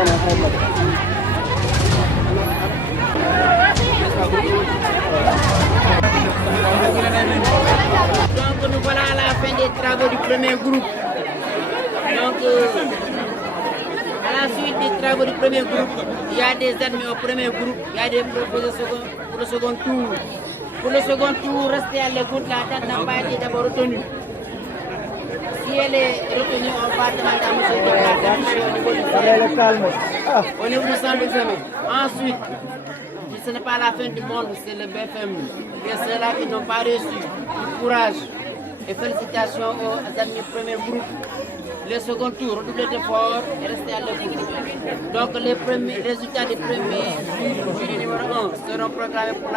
Donc nous voilà à la fin des travaux du premier groupe. Donc à la suite des travaux du premier groupe, il y a des admis au premier groupe, il y a des propositions pour le second tour. Pour le second tour, restez à l'écoute, la date n'a pas été d'abord retenue. Si elle est retenue, on va demander à M. Debla d'afficher au niveau du centre. Au niveau du centre d'examen. Ensuite, ce n'est pas la fin du monde, c'est le BFM. Et ceux-là qui n'ont pas reçu du courage et félicitations aux amis du premier groupe. Le second tour, redoublez d'efforts et restez à l'écoute. Donc les résultats des premiers jury numéro 1 seront proclamés pour les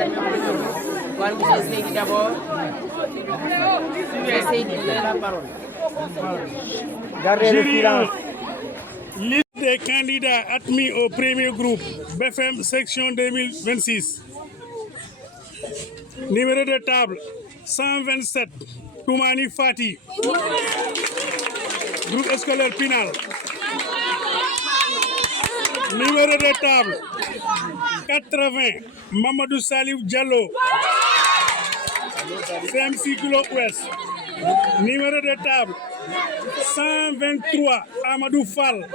amis du premier groupe. Voilà, M. Seydi d'abord. M. Seydi, vous avez la parole. Gardez le silence. Liste des candidats admis au premier groupe, BFM section 2026. Numéro de table 127, Toumani Fati. Groupe scolaire Pinal. Numéro de table 80, Mamadou Salif Diallo. CMC Kilo Ouest. Numéro de table 123, Amadou Fall.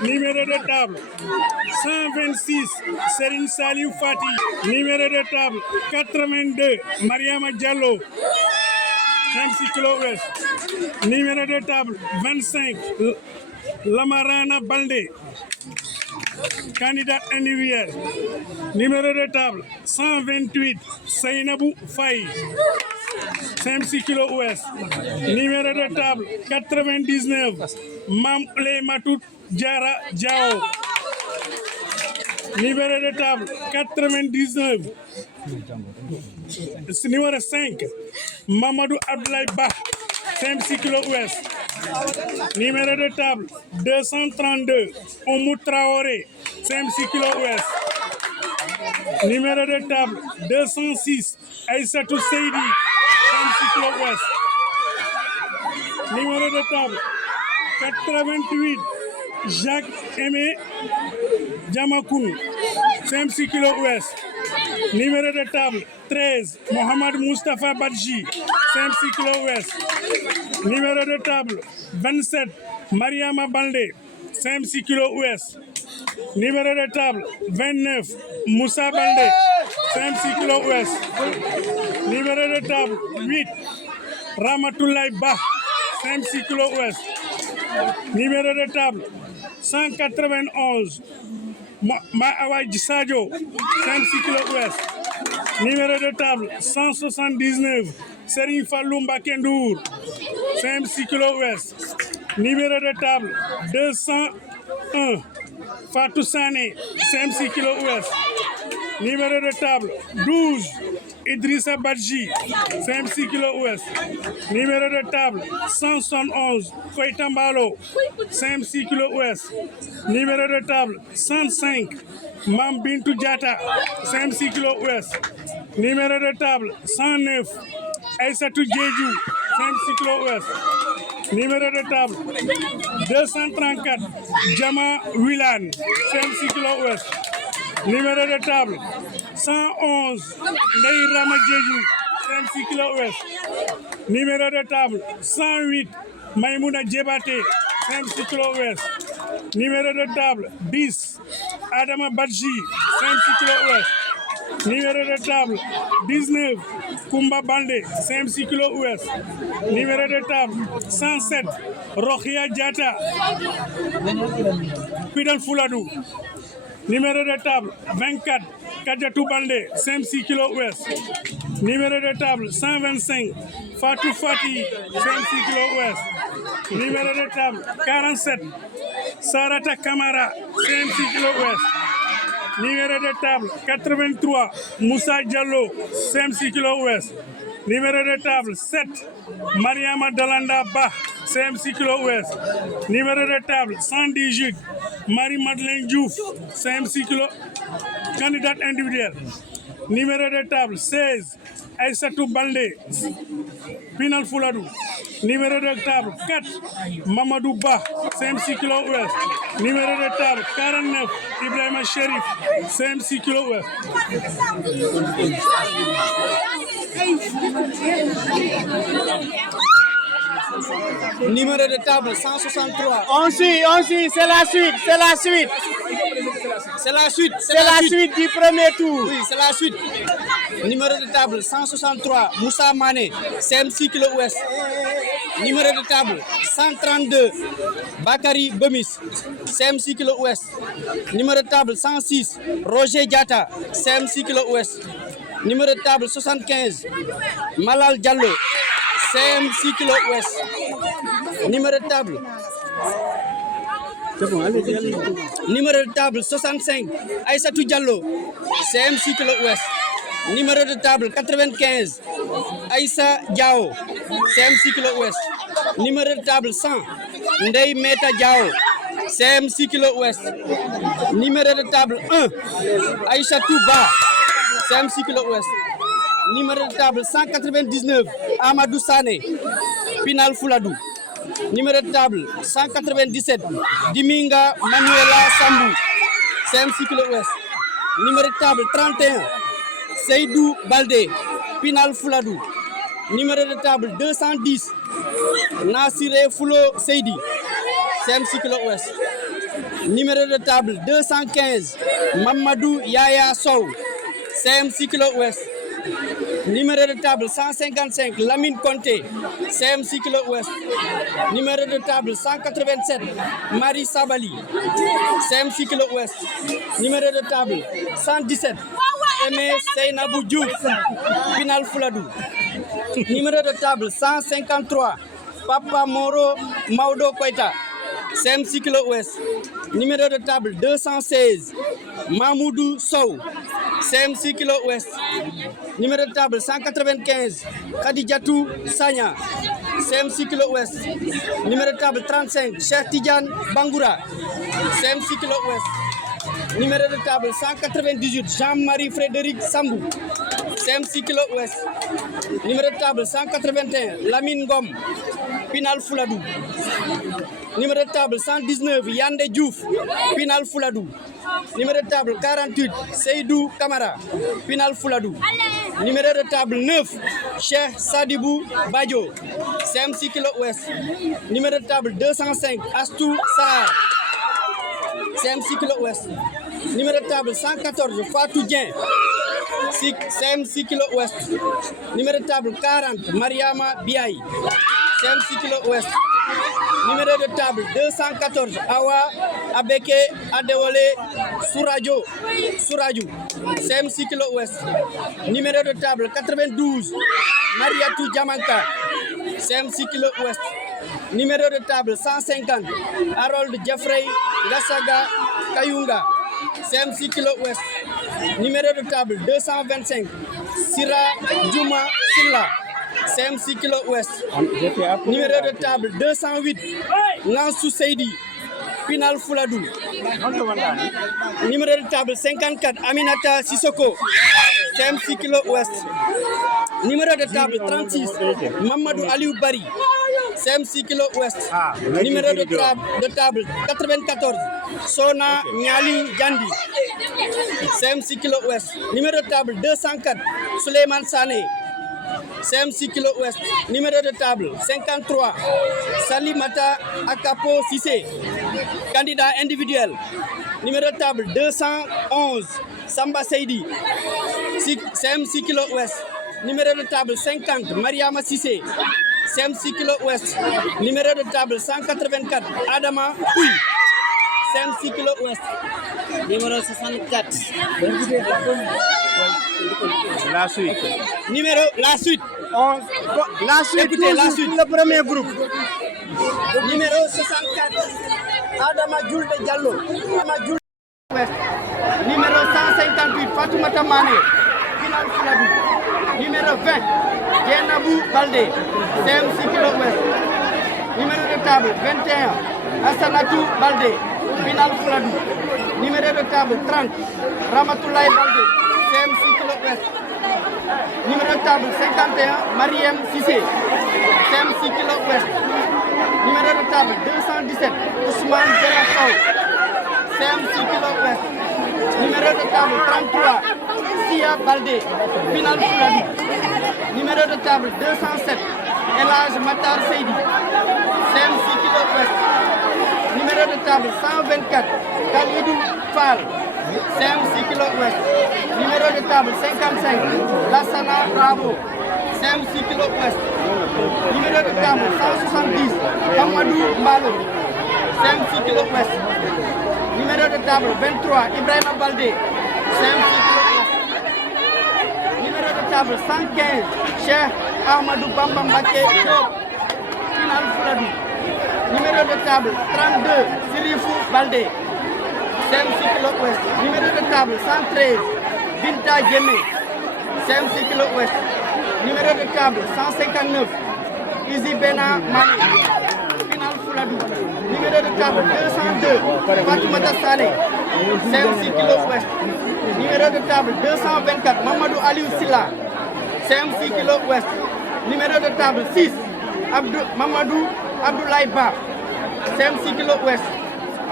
Numéro de table 126, Serine Salif Fati. Numéro de table 82, Mariama Diallo. 26 kilo ouest. Numéro de table 25, Lamarana Balde. Candidat individuel. Numéro de table 128, Seynabou Faye. 56 kilo ouest. Numéro de table 99, Mamle Matout Diara Diao. Numéro de table 99. Numéro 5, Mamadou Abdoulaye Ba, 56 kilo ouest. Numéro de table 232, Oumou Traoré, 56 kilo ouest. Numéro de table 206, Aïssatou Seydi, 56 kilo ouest. Numéro de table 88, Jacques Aimé Diamakoun, 56 kilo ouest. Numéro de table 13, Mohamed Moustapha Badji, 56 kilo ouest. Numéro de table 27, Mariama Balde, 56 kilo ouest. Numéro de table 29, Moussa Balde, 56 kilo ouest. Numéro de table 8, Ramatoulaye Ba, 56 kilo ouest. Numéro de table 191, Maawadji Sadio, 56 kilo ouest. Numéro de table 179, Serigne Fallou Mbakendour, 56 kilo ouest. Numéro de table 201, Fatou Sané, 56 kilo ouest. Numéro de table 12, Idrissa Badji, 56 kilo ouest. Numéro de table 171, Koitambalo, 56 kilo ouest. Numéro de table 105, Mam Bintou Diata, 56 kilo ouest. Numéro de table 109, Aïssatou Djedjou, 56 kilo ouest. Numéro de table 234, Djama Wilan, 56 kilo ouest. Numéro de table 111, Ndeye Rama Djedjou, 56 kilo ouest. Numéro de table 108, Maïmouna Djebaté, 56 kilo ouest. Numéro de table 10, Adama Badji, 56 kilo ouest. Numéro de table 19, Koumba Baldé, 56 kilo ouest. Numéro de table 107, Rokhia Diata, Pidal Fouladou. Numéro de table 24, Kadiatou Baldé, 56 kilo ouest. Numéro de table 125, Fatou Fati, 56 kilo ouest. Numéro de table 47, Sarata Kamara, 56 kilo ouest. Numéro de table 83, Moussa Diallo, 56 kilo ouest. Numéro de table 7, Mariama Dalanda Ba, 56 kilo ouest. Numéro de table 118, Marie-Madeleine Diouf, 56 kilo, candidate individuelle. Numéro de table 16, Aïssatou Baldé, Pinal Fouladou. Numéro de table 4, Mamadou Ba, CM6 kg ouest. Numéro de table 49, Ibrahima Sherif, CM6 kg ouest. Numéro de table 163. On suit, c'est la suite. C'est la suite du premier tour. Oui, c'est la suite. Numéro de table 163, Moussa Mané, CM6 kg ouest. Numéro de table 132, Bakary Gomis, CM6 kg ouest. Numéro de table 106, Roger Diata, CM6 kg ouest. Numéro de table 75, Malal Diallo, CM6 kg ouest. Numéro de table. Numéro de table 65, Aïssatou Diallo, CM6 kg ouest. Numéro de table 95, Aïssa Diao, CM6 kg ouest. Numéro de table 100, Ndeye Meta Diao, CM6 kg ouest. Numéro de table 1, Aïcha Touba, CM6 kg ouest. Numéro de table 199, Amadou Sané, Pinal Fouladou. Numéro de table 197, Diminga Manuela Sambou, CM6 kg ouest. Numéro de table 31, Seydou Baldé, Pinal Fouladou. Numéro de table 210, Nassiré Foulo Seydi, CM6 kg ouest. Numéro de table 215, Mamadou Yaya Sow, CM6 kg ouest. Numéro de table 155, Lamine Conté, CM6 kg ouest. Numéro de table 187, Marie Sabali, CM6 kg ouest. Numéro de table 117, Aimé Seynabou Diouf, Pinal Fouladou. Numéro de table 153, Papa Moro Maudo Koita, CM6 kg ouest. Numéro de table 216, Mamoudou Sow, CM6 kg ouest. Numéro de table 195, Khadijatou Sanya, CM6 kg ouest. Numéro de table 35, Cheikh Tidiane Bangoura, CM6 kg ouest. Numéro de table 198, Jean-Marie Frédéric Sambou, CM6 kg ouest. Numéro de table 181, Lamine Ngom, Pinal Fouladou. Numéro de table 119, Yande Diouf, Pinal Fouladou. Numéro de table 48, Seydou Kamara, Pinal Fouladou. Numéro de table 9, Cheikh Sadibou Badjo, CM6 kg ouest. Numéro de table 205, Astou Sahar, CM6 kg ouest. Numéro de table 114, Fatou Dien, CM6 kg ouest. Numéro de table 40, Mariama Biaye, CM6 kg ouest. Numéro de table 214, Awa Abeke Adewole Souradio, CM6 kg ouest. Numéro de table 92, Mariatou Diamanka, CM6 kg ouest. Numéro de table 150, Harold Jeffrey Gassaga Kayunga, CM6 kg ouest. Numéro de table 225, Sira Djouma Silla, CM6 kg ouest. Numéro de table 208, Nansou Seydi, Pinal Fouladou. Numéro de table 54, Aminata Sissoko, CM6 kg ouest. Numéro de table 36, Mamadou Aliou Bari, CM6 kg ouest. Numéro de table 94, Sona Niali Gandhi, CM6 kg ouest. Numéro de table 204, Souleymane Sané, CM6 kg ouest. Numéro de table 53, Salimata Akapo Sissé, candidat individuel. Numéro de table 211, Samba Seydi, CM6 kg ouest. Numéro de table 50, Mariama Sissé, CM6 kg ouest. Numéro de table 184, Adama Pouy, CM6 kg ouest. Numéro 64. La suite. La suite. Écoutez, la suite. Le premier groupe. Numéro 64, Adama Djoulde Diallo, ouest. Numéro 158, Fatoumata Mané, Pinal Fouladou. Numéro 20, Dienabou Baldé, CM6 kg ouest. Numéro de table 21, Assanatou Baldé, Pinal Fouladou. Numéro de table 30, Ramatoulaye Baldé, CM6 kg ouest. Numéro de table 51, Mariem Sissé, CM6 kg ouest. 217, Ousmane Delassau, CM6 kg Ouest. Numéro de table 33, Sia Baldé, Final Fuladu. Numéro de table 207, Elage Matar Seydi, CM6 kg Ouest. Numéro de table 124, Khalidou Fall, CM6 kg Ouest. Numéro de table 55, Lassana Rabo, CM6 kg Ouest. Numéro de table 170, Amadou Mbalo, CM6 kg Ouest. Numéro de table 23, Ibrahima Baldé, CM6 kg Ouest. Numéro de table 115, Cheikh Ahmadou Bamba Mbacké Diop, Final Fuladu. Numéro de table 32, Sirifou Baldé, CM6 kg Ouest. Numéro de table 113, Binta Djemé, CM6 kg Ouest. Numéro de table 159, Izi Bena Mané, Final Fuladu. Numéro de table 202, Fatoumata Sané, CM6 kg Ouest. Numéro de table 224, Mamadou Aliou Silla, CM6 kg Ouest. Numéro de table 6, Mamadou Abdoulaye Ba, CM6 kg Ouest.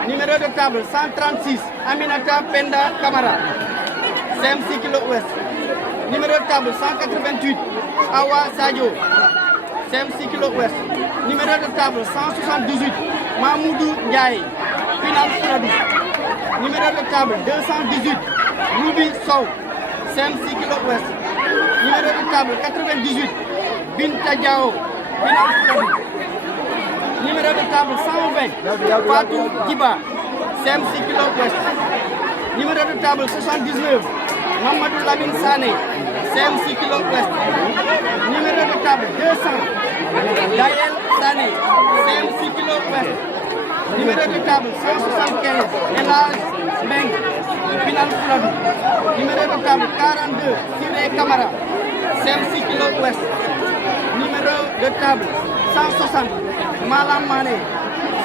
Numéro de table 136, Aminata Penda Kamara, CM6 kg Ouest. Numéro de table 188, Awa Sadio, CM6 kg Ouest. Numéro de table 178, Mahmoudou Ndiaye, Final Fuladu. Numéro de table 218, Ruby Sow, CM6 kg Ouest. Numéro de table 98, Binta Diao, Final Fuladu. Numéro de table 120, Fatou Djiba, CM6 kg Ouest. Numéro de table 79, Mamadou Lamine Sané, CM6 kg Ouest. Numéro de table 200, Dayel Sané, CM6 kg Ouest. Numéro de table 175, Elage Meng, Final Fuladu. Numéro de table 42, Siré Kamara, CM6 kg Ouest. Numéro de table 160, Malam Mané,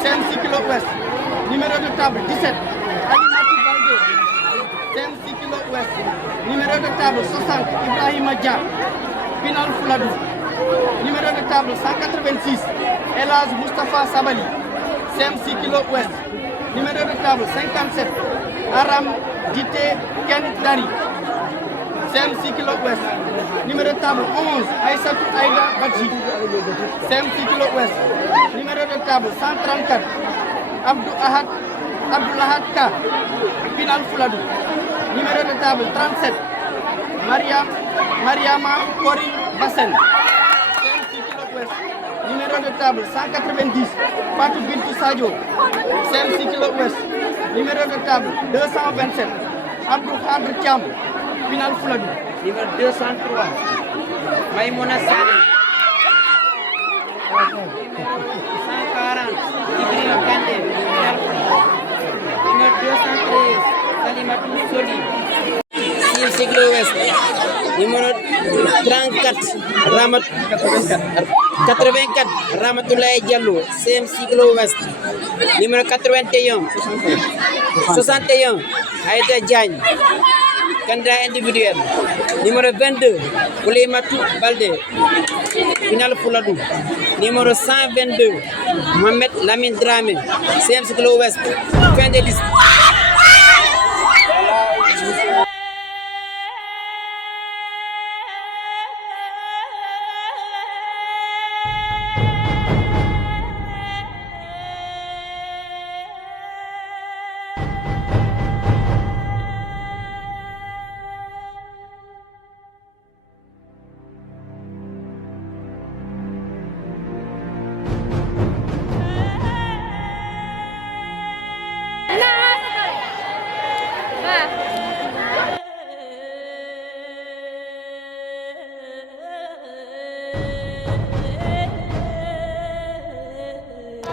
CM6 kg Ouest. Numéro de table 17, Alimatou Baldé, CM6 kg Ouest. Numéro de table 60, Ibrahima Dia, Final Fuladu. Numéro de table 186, Elage Moustapha Sabali, CM6 kg Ouest. Numéro de table 57, Aram Dité Ken Dari, CM6 kg Ouest. Numéro de table 11, Aïssatou Aïda Badji, CM6 kg Ouest. Numéro de table 134, Abdoulahad Ka, Final Fuladu. Numéro de table 37, Mariama Kori Bassen, CM6 kg Ouest. Numéro de table 190, Fatou Bintou Sadio, CM6 kg Ouest. Numéro de table 227, Abdou Khadr Thiam, Final Fuladu. Numéro 203, Maïmouna Sané. Numéro 140, Ibrahima Kandé, Final Fuladu. Numéro 213, Salimatou Soli, CM6 kg Ouest. Numéro 34, 84, Ramatoulaye Diallo, CM6 kg Ouest. Numéro 81, 61, Aïda Diagne, candidat individuel. Numéro 22, Oulimatou Baldé, Final Fuladu. Numéro 122, Mohamed Lamine Dramé, CM6 kg Ouest. Fin de liste.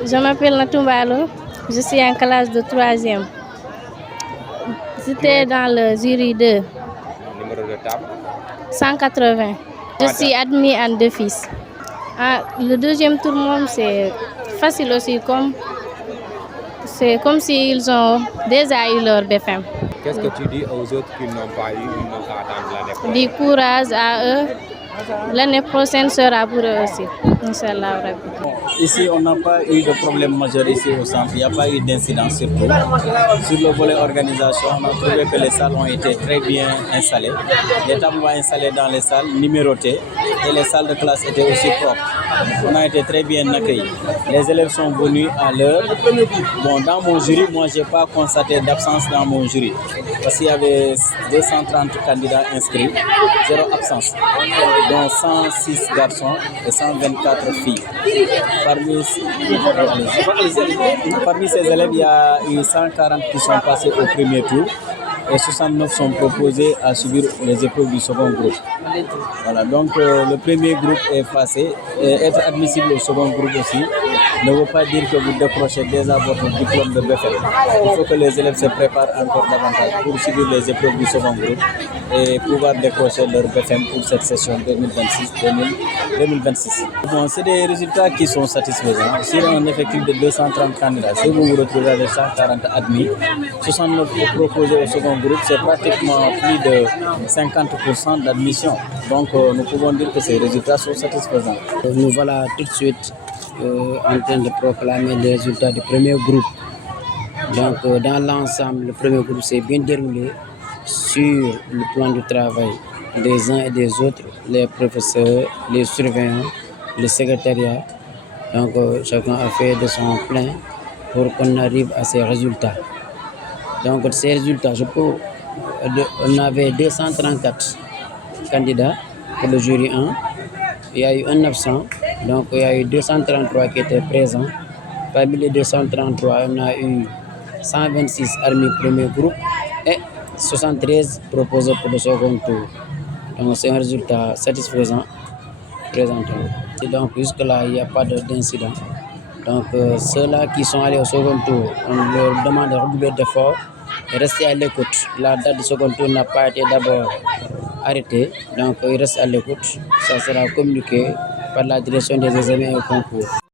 Je m'appelle Natumbalo, je suis en classe de 3e. J'étais dans le jury 2. Numéro de table 180. Je suis admis en défis. Le deuxième tour, c'est facile aussi, c'est comme s'ils ont déjà eu leur BFM. Qu'est-ce que tu dis aux autres qui n'ont pas eu, qui n'ont qu'à attendre l'année prochaine? Du courage à eux. L'année prochaine sera pour eux aussi. Inch'Allah Rabbi. Ici, on n'a pas eu de problème majeur ici au centre. Il n'y a pas eu d'incident surtout. Sur le volet organisation, on a trouvé que les salles ont été très bien installées. Les tableaux installés dans les salles, numérotées, et les salles de classe étaient aussi propres. On a été très bien accueillis. Les élèves sont venus à l'heure. Bon, dans mon jury, moi, je n'ai pas constaté d'absence dans mon jury. Parce qu'il y avait 230 candidats inscrits, 0 absence. Donc 106 garçons et 124 filles. Parmi ces élèves, il y a eu 140 qui sont passés au premier tour et 69 sont proposés à subir les épreuves du second groupe. Voilà, donc le premier groupe est passé. Et être admissible au second groupe aussi ne veut pas dire que vous décrochez déjà votre diplôme de BFM. Il faut que les élèves se préparent encore davantage pour subir les épreuves du second groupe et pouvoir décrocher leur BFM pour cette session 2026. Bon, c'est des résultats qui sont satisfaisants. Sur un effectif de 230 candidats, si vous vous retrouvez avec 140 admis, 69 proposés au second groupe, c'est pratiquement plus de 50% d'admission. Donc nous pouvons dire que ces résultats sont satisfaisants. Nous voilà tout de suite en train de proclamer les résultats du premier groupe. Donc dans l'ensemble, le premier groupe s'est bien déroulé sur le plan du travail des uns et des autres, les professeurs, les surveillants, le secrétariat. Donc chacun a fait de son plein pour qu'on arrive à ces résultats. Donc ces résultats, on avait 234 candidats pour le jury 1. Il y a eu un absent, donc il y a eu 233 qui étaient présents. Parmi les 233, on a eu 126 admis premier groupe et 73 proposés pour le second tour. Donc c'est un résultat satisfaisant présentement. Et donc jusque-là, il n'y a pas d'incident. Donc ceux-là qui sont allés au second tour, on leur demande de redoubler d'efforts et rester à l'écoute. La date du second tour n'a pas été d'abord arrêtée, donc ils restent à l'écoute. Ça sera communiqué par la direction des examens et concours.